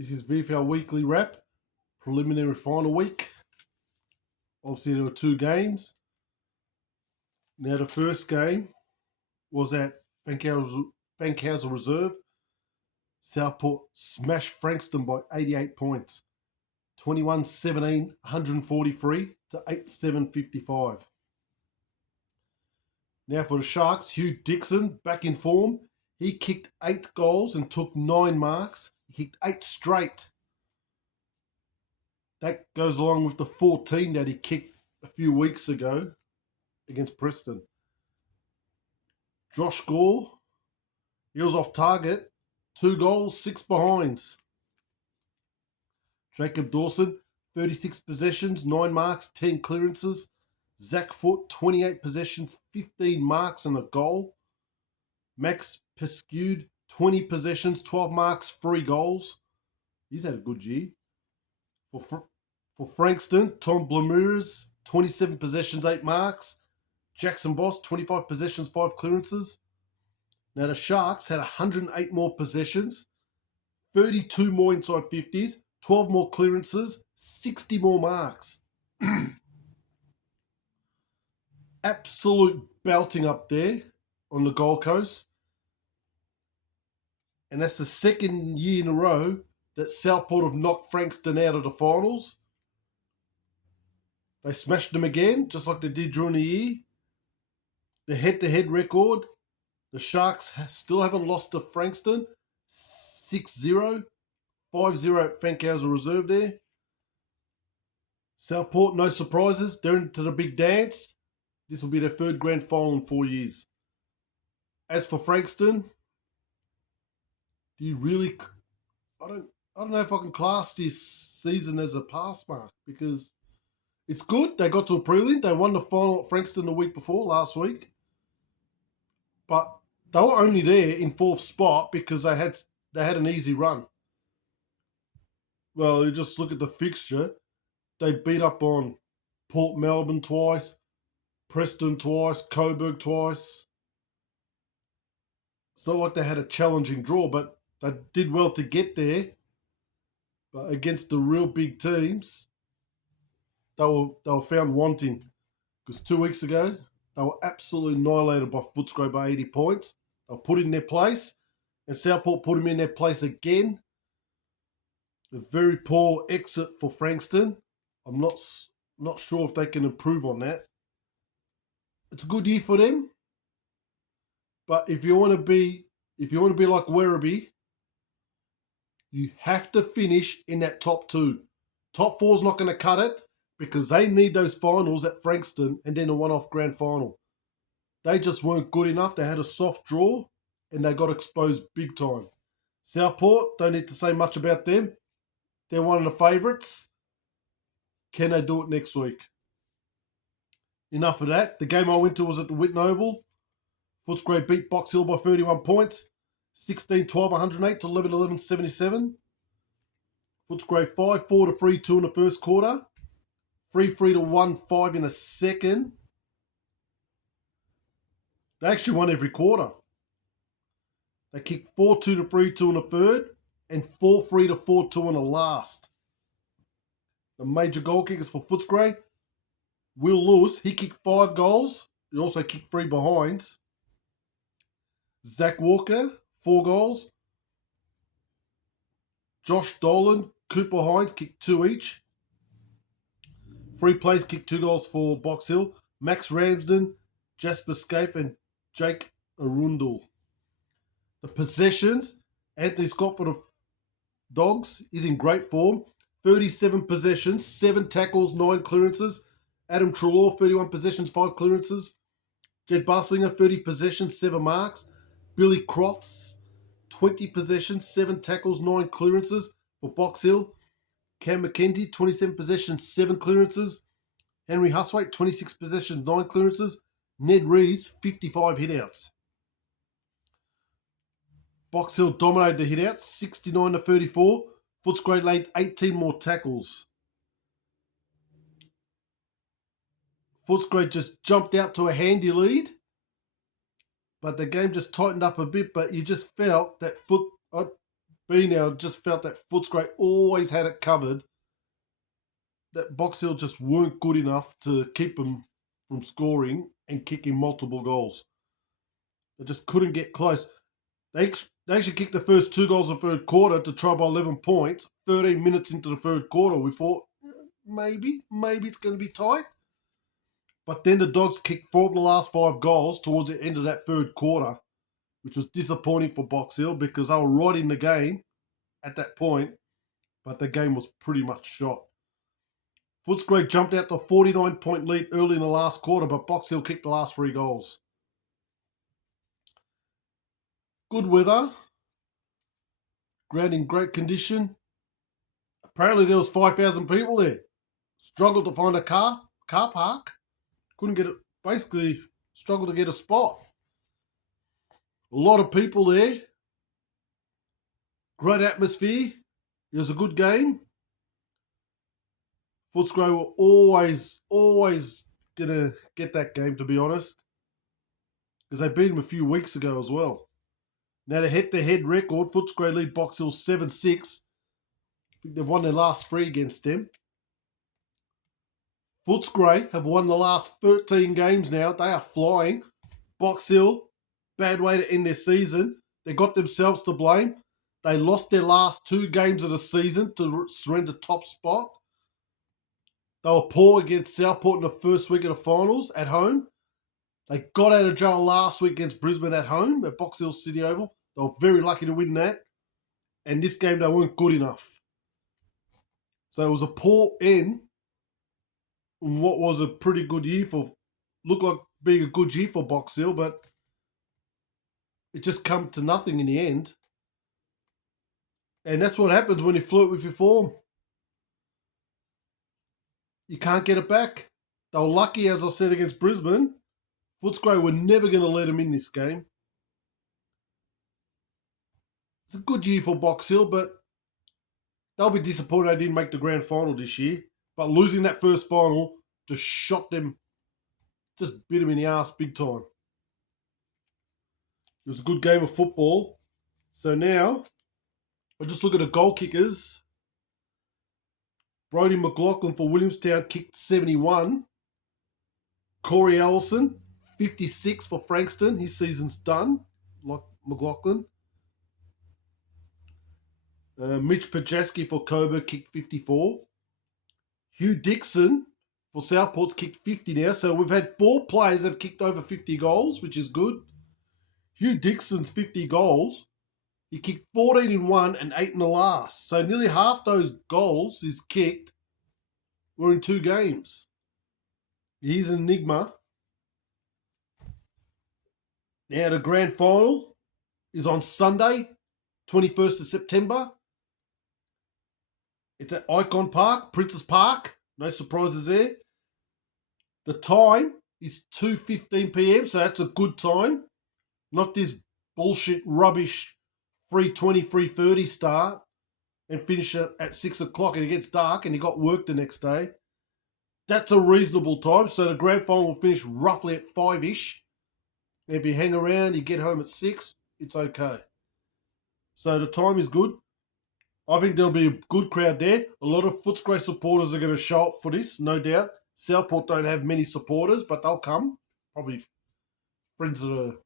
This is VFL Weekly Wrap, preliminary final week. Obviously, there were two games. Now, the first game was at Fankhauser Reserve. Southport smashed Frankston by 88 points. 21-17, 143 to 8-7-55. Now for the Sharks, Hugh Dixon, back in form. He kicked 8 goals and took 9 marks. He kicked 8 straight. That goes along with the 14 that he kicked a few weeks ago against Preston. Josh Gore, he was off target. 2 goals, 6 behinds. Jacob Dawson, 36 possessions, 9 marks, 10 clearances. Zach Foote, 28 possessions, 15 marks and a goal. Max Pescued, 20 possessions, 12 marks, 3 goals. He's had a good year. For Frankston, Tom Blamures, 27 possessions, 8 marks. Jackson Voss, 25 possessions, 5 clearances. Now the Sharks had 108 more possessions, 32 more inside 50s, 12 more clearances, 60 more marks. Absolute belting up there on the Gold Coast. And that's the second year in a row that Southport have knocked Frankston out of the finals. They smashed them again, just like they did during the year. The head-to-head record, the Sharks still haven't lost to Frankston. 6-0, 5-0 at Fankhauser Reserve there. Southport, no surprises. They're into the big dance. This will be their third grand final in 4 years. As for Frankston, do you really... I don't know if I can class this season as a pass mark, because it's good. They got to a prelim. They won the final at Frankston the week before, last week. But they were only there in 4th spot because they had an easy run. Well, you just look at the fixture. They beat up on Port Melbourne twice, Preston twice, Coburg twice. It's not like they had a challenging draw, but they did well to get there. But against the real big teams, they were found wanting. Because 2 weeks ago, they were absolutely annihilated by Footscray by 80 points. They were put in their place, and Southport put them in their place again. A very poor exit for Frankston. I'm not sure if they can improve on that. It's a good year for them, but if you want to be like Werribee, you have to finish in that top 2. Top 4's not going to cut it because they need those finals at Frankston and then a one-off grand final. They just weren't good enough. They had a soft draw and they got exposed big time. Southport, don't need to say much about them. They're one of the favourites. Can they do it next week? Enough of that. The game I went to was at the Whitten Oval. Footscray beat Box Hill by 31 points. 16-12, 108 to 11-11, 77. Footscray 5-4 to 3-2 in the first quarter. 3-3 to 1-5 in the second. They actually won every quarter. They kicked 4-2 to 3-2 in the third and 4-3 to 4-2 in the last. The major goal kickers for Footscray, Will Lewis, he kicked 5 goals. He also kicked 3 behinds. Zach Walker, 4 goals. Josh Dolan, Cooper Hines kicked 2 each. Free plays kicked 2 goals for Box Hill. Max Ramsden, Jasper Scaife and Jake Arundel. The possessions, Anthony Scott for the Dogs is in great form. 37 possessions, 7 tackles, 9 clearances. Adam Trelaw, 31 possessions, 5 clearances. Jed Buslinger, 30 possessions, 7 marks. Billy Crofts, 20 possessions, 7 tackles, 9 clearances for Box Hill. Cam McKenzie, 27 possessions, 7 clearances. Henry Huswaite, 26 possessions, 9 clearances. Ned Rees, 55 hitouts. Box Hill dominated the hitouts, 69 to 34. Footscray laid 18 more tackles. Footscray just jumped out to a handy lead, but the game just tightened up a bit. But you just felt that been there, I just felt that Footscray always had it covered. That Box Hill just weren't good enough to keep them from scoring and kicking multiple goals. They just couldn't get close. They, they actually kicked the first 2 goals in the third quarter to try by 11 points. 13 minutes into the third quarter, we thought maybe it's going to be tight. But then the Dogs kicked 4 of the last 5 goals towards the end of that third quarter, which was disappointing for Box Hill because they were right in the game at that point, but the game was pretty much shot. Footscray jumped out to a 49-point lead early in the last quarter, but Box Hill kicked the last 3 goals. Good weather, ground in great condition. Apparently there was 5,000 people there. Struggled to find a car park. Couldn't get it. Basically, struggled to get a spot. A lot of people there. Great atmosphere. It was a good game. Footscray were always going to get that game, to be honest. Because they beat them a few weeks ago as well. Now, the head-to-head record, Footscray lead Box Hill 7-6. I think they've won their last 3 against them. Footscray have won the last 13 games now. They are flying. Box Hill, bad way to end their season. They got themselves to blame. They lost their last 2 games of the season to surrender top spot. They were poor against Southport in the first week of the finals at home. They got out of jail last week against Brisbane at home at Box Hill City Oval. They were very lucky to win that. And this game, they weren't good enough. So it was a poor end in what was a pretty good year for, looked like being a good year for Box Hill, but it just come to nothing in the end. And that's what happens when you flirt with your form. You can't get it back. They were lucky, as I said, against Brisbane. Footscray were never going to let them in this game. It's a good year for Box Hill, but they'll be disappointed they didn't make the grand final this year. But losing that first final just shot them, just bit them in the ass big time. It was a good game of football. So now, I just look at the goal kickers. Brodie McLaughlin for Williamstown kicked 71. Corey Ellison, 56 for Frankston. His season's done, like McLaughlin. Mitch Pajaski for Coburg kicked 54. Hugh Dixon for Southport's kicked 50 now. So we've had 4 players that have kicked over 50 goals, which is good. Hugh Dixon's 50 goals. He kicked 14 in one and 8 in the last. So nearly half those goals he's kicked were in 2 games. He's an enigma. Now the grand final is on Sunday, 21st of September. It's at Icon Park, Princes Park. No surprises there. The time is 2:15 p.m, so that's a good time. Not this bullshit, rubbish 3:20, 3:30 start and finish at 6 o'clock and it gets dark and you got work the next day. That's a reasonable time. So the grand final will finish roughly at 5-ish. If you hang around, you get home at 6, it's okay. So the time is good. I think there'll be a good crowd there. A lot of Footscray supporters are going to show up for this, no doubt. Southport don't have many supporters, but they'll come. Probably friends of the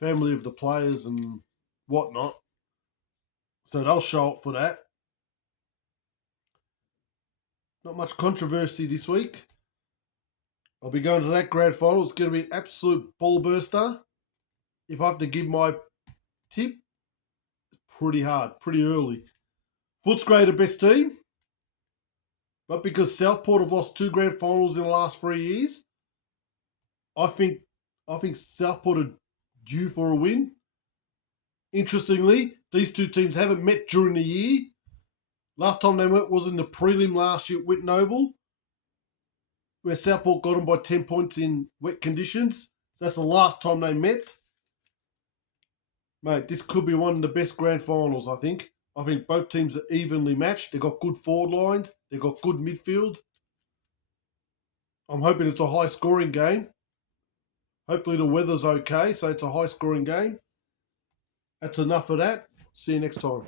family of the players and whatnot. So they'll show up for that. Not much controversy this week. I'll be going to that grand final. It's going to be an absolute ball burster. If I have to give my tip, it's pretty hard, pretty early. Footscray the best team. But because Southport have lost 2 grand finals in the last 3 years, I think Southport are due for a win. Interestingly, these 2 teams haven't met during the year. Last time they met was in the prelim last year at Whitten Oval, where Southport got them by 10 points in wet conditions. So that's the last time they met. Mate, this could be one of the best grand finals, I think. I think both teams are evenly matched. They've got good forward lines. They've got good midfield. I'm hoping it's a high-scoring game. Hopefully the weather's okay, so it's a high-scoring game. That's enough of that. See you next time.